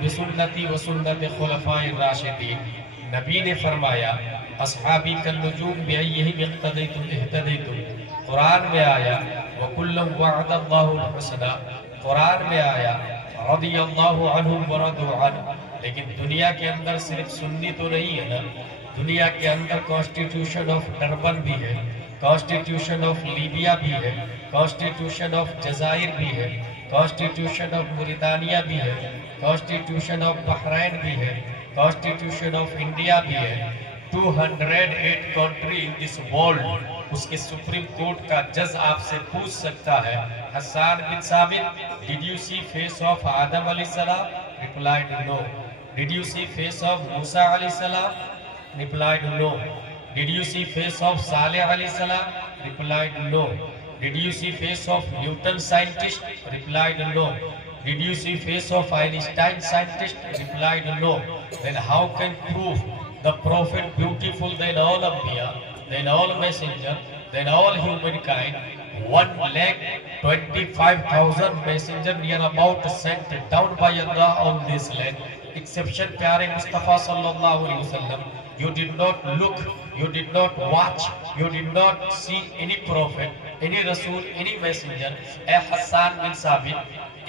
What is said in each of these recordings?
बिसुन्नती व सुन्नत खुलफाए राशिदीन। नबी ने फरमाया अस्हाबी कल नुजूम बिअय्यिहिम इक़्तदैतुम इह्तदैतुम। कुरान में आया व कुल्लुम वअदल्लाहुल हुस्ना। कुरान में आया रदियल्लाहु अन्हुम व रदू अन्हु। लेकिन दुनिया के अंदर सिर्फ सुन्नी तो नहीं है ना, दुनिया के अंदर कॉन्स्टिट्यूशन ऑफ डरबन भी है, कॉन्स्टिट्यूशन ऑफ लीबिया भी है, कॉन्स्टिट्यूशन ऑफ जजायर भी है, कॉन्स्टिट्यूशन ऑफ मुरितानिया भी है, कॉन्स्टिट्यूशन ऑफ बहरैन भी है, कॉन्स्टिट्यूशन ऑफ इंडिया भी है। 208 कंट्री इन दिस वर्ल्ड। उसके सुप्रीम कोर्ट का जज आपसे पूछ सकता है, Hasan bin Sabit, did you see face of Adam अलैहिस्सलाम? Replied no. Did you see face of Musa अलैहिस्सलाम? Replied no. Did you see face of Saleh alayhi salam? Replied no. Did you see face of Newton scientist? Replied no. Did you see face of Einstein scientist? Replied no. Then how can prove the prophet beautiful than all Anbiya, than all messenger, than all humankind? 1,25,000 messenger near about sent down by Allah on this land. Exception प्यारे मुस्तफ़ा सल्लल्लाहु अलैहि वसल्लम। You did not look, you did not watch, you did not see any prophet, any Rasul, any messenger. A Hasan bin साबित,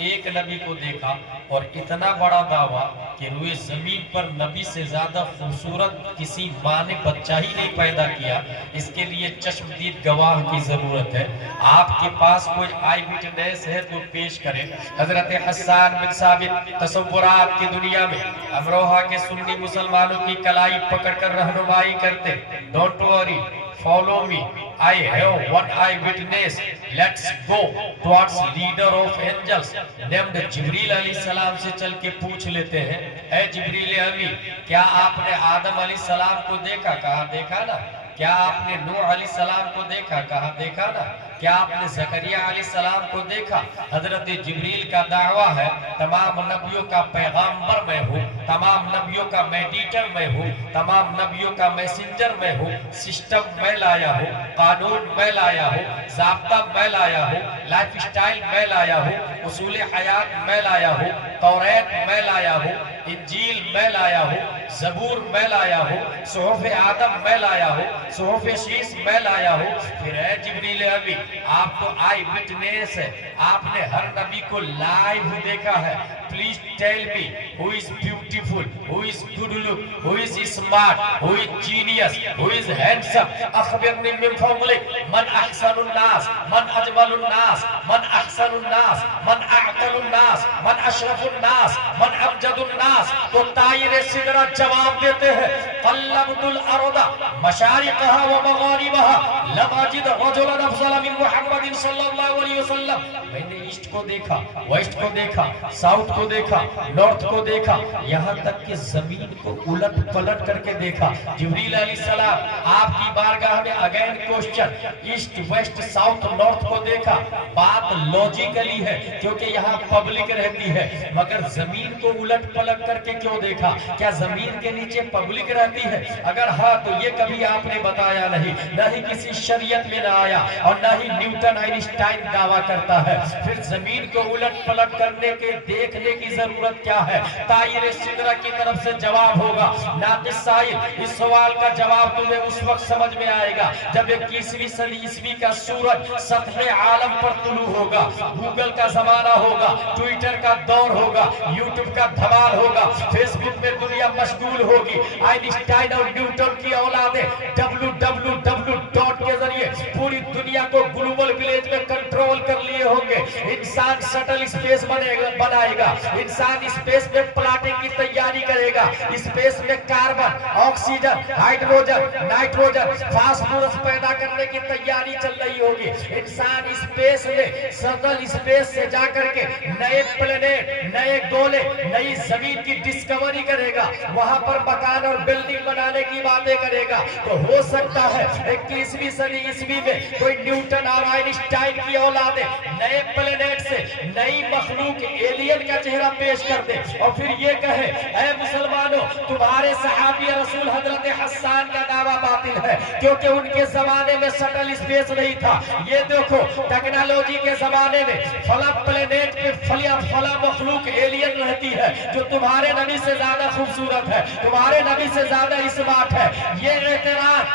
एक नबी को देखा और इतना बड़ा दावा कि रुए जमीन पर नबी से ज्यादा खूबसूरत किसी माँ ने बच्चा ही नहीं पैदा किया। इसके लिए चश्मदीद गवाह की जरूरत है। आपके पास कोई आई विटनेस है तो पेश करें। हजरत हसन बिन साबित तसव्वुरात की दुनिया में अमरोहा के सुन्नी मुसलमानों की कलाई पकड़कर रहनुमाई करते। Don't worry, follow me, I have one eyewitness. Let's go towards leader of angels named जिब्रील अलैहिस्सलाम से चल के पूछ लेते हैं, ऐ जिब्रील अमी, क्या आपने आदम अलैहिस्सलाम को देखा? कहा देखा ना। क्या आपने नूह अलैहिस्सलाम को देखा? कहा देखा ना। क्या आपने ज़करिया अलैहिस्सलाम को देखा? हजरत जिब्रील का दावा है, तमाम नबियों का पैगाम्बर मैं हूँ, तमाम नबियों का मेडिएटर मैं हूँ, तमाम नबियों का मैसेंजर मैं हूँ। सिस्टम मैं लाया हूँ, कानून मैं लाया हूँ, ज़ाब्ता मैं लाया हूँ, लाइफ स्टाइल मैं लाया हूँ, उसूल हयात मैं लाया हूँ, तौरात मैं लाया हूँ, इंजील मैं लाया हूँ, ज़बूर मैं लाया हूँ, सुहूफ आदम मैं लाया हूँ, सुहूफ शीस मैं लाया हूँ। फिर है जिब्रील अमी, आप तो आई विटनेस है, आपने हर नबी को लाइव देखा है। Please tell me who is beautiful, who is good look, who is smart, who is genius, who is handsome. अखबिरनी मिन फज़लिक मन अहसनुन नास, मन अजमलुन नास, मन अहसनुन नास, मन अअक़लुन नास, मन अशरफुन नास, मन अमजदुन नास। तो तायरे सिदरा जवाब देते हैं, क़ल्लबतुल अर्दा मशारिक़हा व मग़ारिबहा लम अजिद रजुलन अफ़ज़ल मिन मुहम्मदिन सल्लल्लाहु अलैहि वसल्लम। मैंने ईस्ट को देखा, वेस्ट को देखा, साउथ को देखा, नॉर्थ को देखा, यहाँ तक कि जमीन को उलट पलट करके देखा। जिब्रील अलैहिस्सलाम आपकी बारगाह में again question, east west south north को देखा। बात लॉजिकली है क्योंकि यहाँ पब्लिक रहती है, मगर जमीन को उलट पलट करके क्यों देखा? क्या जमीन के नीचे पब्लिक रहती है? अगर हाँ तो ये कभी आपने बताया नहीं, न ही किसी शरीयत में न आया और न ही न्यूटन आइंस्टाइन दावा करता है। फिर जमीन को उलट पलट करने के देखने की जरूरत क्या है? तायरे सिदरा की तरफ से जवाब होगा, नाक़िस साइल, इस सवाल का जवाब तुम्हें उस वक्त समझ में आएगा जब 21वीं सदी ईस्वी का सूरज सतह आलम पर तुलू होगा, गूगल का जमाना होगा, ट्विटर का दौर होगा, यूट्यूब का धमाल होगा, फेसबुक में दुनिया मशगूल होगी। आइंस्टाइन और न्यूटन की औलादे www के जरिए पूरी दुनिया को ग्लोबल विलेज में कंट्रोल कर लिए होंगे। इंसान शटल स्पेस बनाएगा, इंसान स्पेस में प्लाटिंग की तैयारी करेगा, स्पेस में carbon, oxygen, hydrogen, nitrogen, phosphorus पैदा करने की तैयारी चल रही होगी। इंसान स्पेस में शटल स्पेस से जाकर के नए प्लेनेट, नए गोले, नई जमीन की डिस्कवरी करेगा, वहां पर मकान और बिल्डिंग बनाने की बातें करेगा। तो हो सकता है 21वीं सदी ईस्वी में कोई न्यूटन और आइंस्टाइन की औलादे नए प्लेनेट से नई मखलूक एलियन का चेहरा पेश कर दे और फिर ये कहे ऐ मुसलमानों तुम्हारे सहाबी रसूल हजरत हस्सान का दावा बातिल है क्योंकि उनके जमाने में शटल स्पेस नहीं था। ये देखो टेक्नोलॉजी के जमाने में फला प्लेनेट पे फला मखलूक एलियन रहती है जो तुम्हारे नबी से ज्यादा खूबसूरत है, तुम्हारे नबी से ज्यादा स्मार्ट है। ये एतराज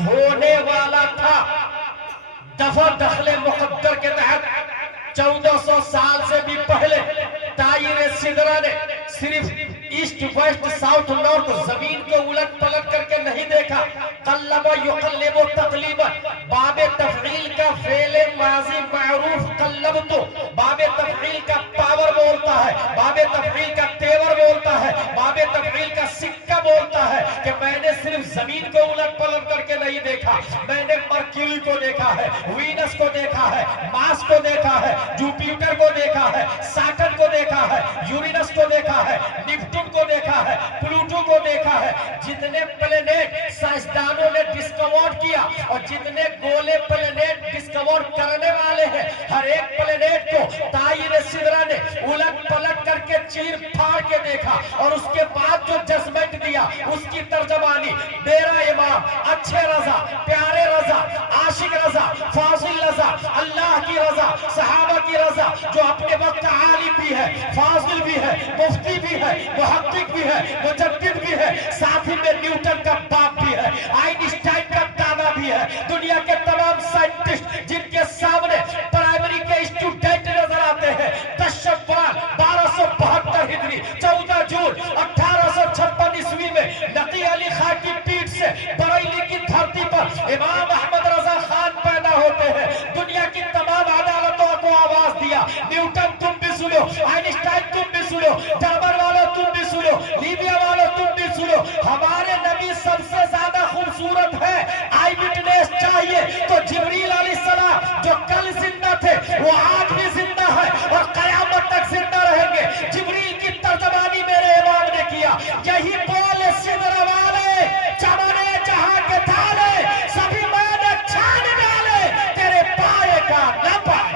होने वाला था दफा दखले मुकद्दर के तहत 1400 साल से भी पहले। तायरे सिदरा ने सिर्फ ईस्ट वेस्ट साउथ नॉर्थ जमीन को उलट पलट करके नहीं देखा। कल्लबा युकल्लिबु तकलीबन, बाबे तफईल का फेले माजी मारूफ कल्लब, तो बाबे तफईल का पावर बोलता है, बाबे तफईल का तेवर बोलता है, बाबे तफईल का सिक्का बोलता है कि मैंने सिर्फ जमीन को उलट पलट करके नहीं देखा, मैंने मर्क्यूरी को देखा है, वीनस को देखा है, मार्स को देखा है, जुपिटर को देखा है, सैटर्न को देखा है, यूरेनस को देखा है, नेपच्यून को देखा है, प्लूटो को देखा है। जितने प्लेनेट साइंसदानों ने डिस्कवर किया और जितने गोले प्लेनेट डिस्कवर करने वाले हैं, हर एक प्लेनेट को तायरे सिदरा ने उलट पलट करके चीर फाड़ के देखा और उसके बाद जो जजमेंट दिया उसकी तर्जमानी मेरा इमाम, अच्छे रजा, प्यारे रजा, आशिक रजा, फाजिल रजा, अल्लाह की रजा, सहाबा की रजा, जो अपने वक्त का आलिम भी है, फाजिल भी है, मुफ्ती भी है, मुहक्किक भी है, मुजद्दिद भी है, साथ ही में न्यूटन का बाप भी है, आइंस्टाइन का दादा भी है। दुनिया के तमाम साइंटिस्ट जिनके सामने प्राइमरी के स्टूडेंट नजर आते हैं, 10 शव्वाल 1272 हिजरी 14 जून 1856 ईस्वी में नकी अली खां की पीठ से बरेली की धरती पर इमाम अहमद रजा खान पैदा होते हैं। दुनिया की तमाम अदालतों को आवाज दिया, न्यूटन तुम भी सुनो, आइंस्टाइन तुम भी सुनो, जर्मन वालों तुम भी सुनो, लीबिया वालों तुम भी सुनो, हमारे नबी सबसे ज्यादा खूबसूरत है। आई विटनेस चाहिए तो जिब्रील अलैहिस्सलाम जो कल जिंदा थे वो आज भी जिंदा है और कयामत तक जिंदा रहेंगे। जिब्रील की तर्जमानी मेरे इमाम ने किया, यही बोले सिदरा वाले चमने जहां के थाले सभी मैंने छान डाले तेरे पाए का न पाए।